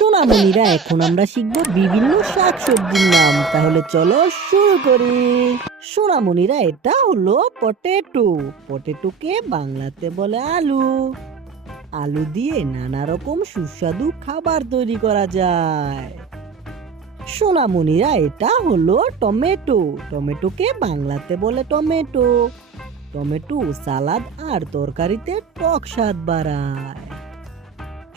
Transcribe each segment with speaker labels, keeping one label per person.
Speaker 1: সোনামণিরা এখন আমরা শিখব বিভিন্ন শাক সবজির নাম। তাহলে চলো শুরু করি। সোনামণিরা এটা হলো পটেটো। পটেটোকে বাংলাতে বলে আলু। আলু দিয়ে নানা রকম সুস্বাদু খাবার তৈরি করা যায়। সোনামণিরা এটা হলো টমেটো। টমেটোকে বাংলাতে বলে টমেটো। টমেটো সালাদ আর তরকারিতে টক স্বাদ বাড়ায়।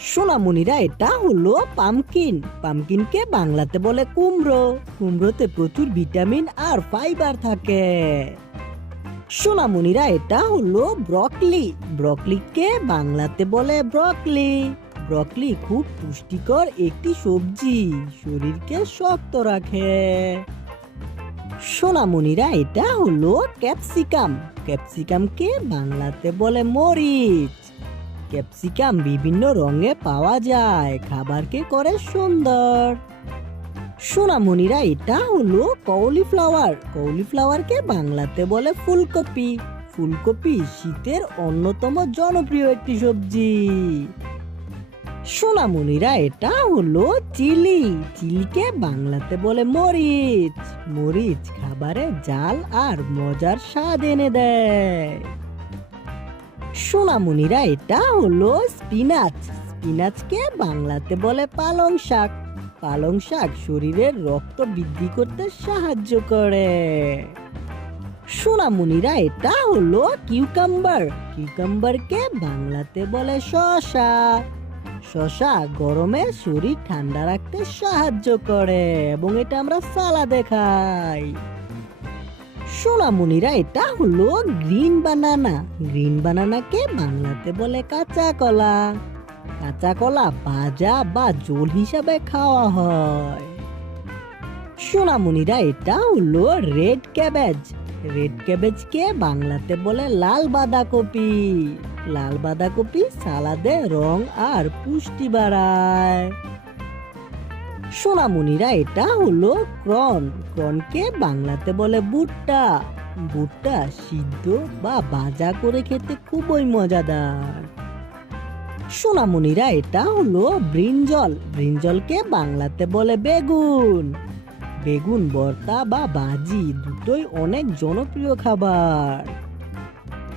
Speaker 1: সোনামণিরা এটা হলো পামকিন। পামকিনকে বাংলাতে বলে কুমড়ো। কুমড়োতে প্রচুর ভিটামিন আর ফাইবার থাকে। সোনামণিরা এটা হলো ব্রকলি। ব্রকলিকে বাংলাতে বলে ব্রকলি। ব্রকলি খুব পুষ্টিকর একটি সবজি। শরীরকে শক্ত রাখে। সোনামণিরা এটা হলো ক্যাপসিকাম। ক্যাপসিকামকে বাংলাতে বলে মরিচ। ক্যাপসিকাম বিভিন্ন রঙে পাওয়া যায়। খাবারকে করে সুন্দর। সোনামণিরা এটা হলো কৌলিফ্লাওয়ার কৌলিফ্লাওয়ারকে বাংলাতে বলে ফুলকপি। ফুলকপি শীতের অন্যতম জনপ্রিয় একটি সবজি। সোনামণিরা এটা হলো চিলি। চিলিকে বাংলাতে বলে মরিচ। মরিচ খাবারে জাল আর মজার স্বাদ এনে দেয়। সোনামণিরা এটা হলো স্পিনাচ স্পিনাচকে বাংলাতে বলে পালং শাক। পালং শাক শরীরের রক্ত বৃদ্ধি করতে সাহায্য করে। সোনামণিরা এটা হলো কিউকাম্বার কিউকাম্বারকে বাংলাতে বলে শশা শশা গরমে শরীর ঠান্ডা রাখতে সাহায্য করে এবং এটা আমরা সালাদে খাই। সোনামণিরা এটা হলো গ্রিন বানানা। গ্রিন বানানাকে বাংলাতে বলে কাঁচা কলা। কাঁচা কলা ভাজা বা জোল হিসাবে খাওয়া হয়। সোনামণিরা এটা হলো রেড ক্যাবেজ। রেড ক্যাবেজকে বাংলাতে বলে লাল বাঁধাকপি। লাল বাঁধাকপি সালাদে রং আর পুষ্টি বাড়ায়। সোনামণিরা এটা হলো ক্রন ক্রনকে বাংলাতে বলে ভুট্টা। ভুট্টা সিদ্ধ বা ভাজা করে খেতে খুবই মজাদার। সোনামণিরা এটা হলো ব্রিঞ্জল। ব্রিঞ্জলকে বাংলাতে বলে বেগুন। বেগুন ভর্তা বা ভাজি দুটোই অনেক জনপ্রিয় খাবার।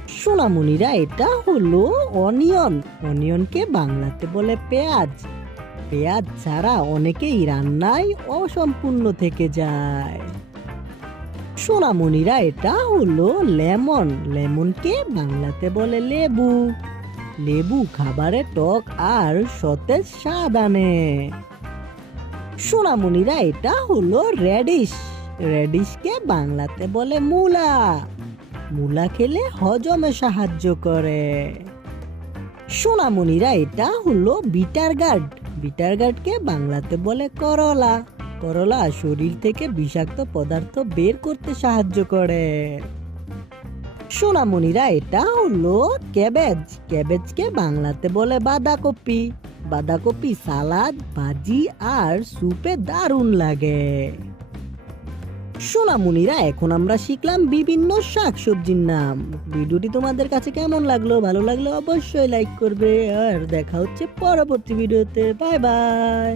Speaker 1: সোনামণিরা এটা হলো অনিয়ন। অনিয়নকে বাংলাতে বলে পেঁয়াজ। পেঁয়াজ ছাড়া অনেকেই রান্নায় অসম্পূর্ণ থেকে যায়। সোনামণিরা এটা হলো লেমন। লেমনকে বাংলাতে বলে লেবু। লেবু খাবারে টক আর সতেজ স্বাদ আনে। সোনামণিরা এটা হলো রেডিশ। রেডিশকে বাংলাতে বলে মূলা। মূলা খেলে হজমে সাহায্য করে। সোনামণিরা এটা হলো বিটার গার্ড বিটার গার্ডকে বাংলাতে বলে করলা। করলা শরীর থেকে বিষাক্ত পদার্থ বের করতে সাহায্য করে। সোনামণিরা এটা হলো ক্যাবেজ। ক্যাবেজকে বাংলাতে বলে বাঁধাকপি। বাঁধাকপি সালাদ, ভাজি আর স্যুপে দারুণ লাগে। সোনামণিরা এখন আমরা শিখলাম বিভিন্ন শাক সবজির নাম। ভিডিওটি তোমাদের কাছে কেমন লাগল, ভালো লাগলে অবশ্যই লাইক করবে। আর দেখা হচ্ছে পরবর্তী ভিডিওতে। Bye bye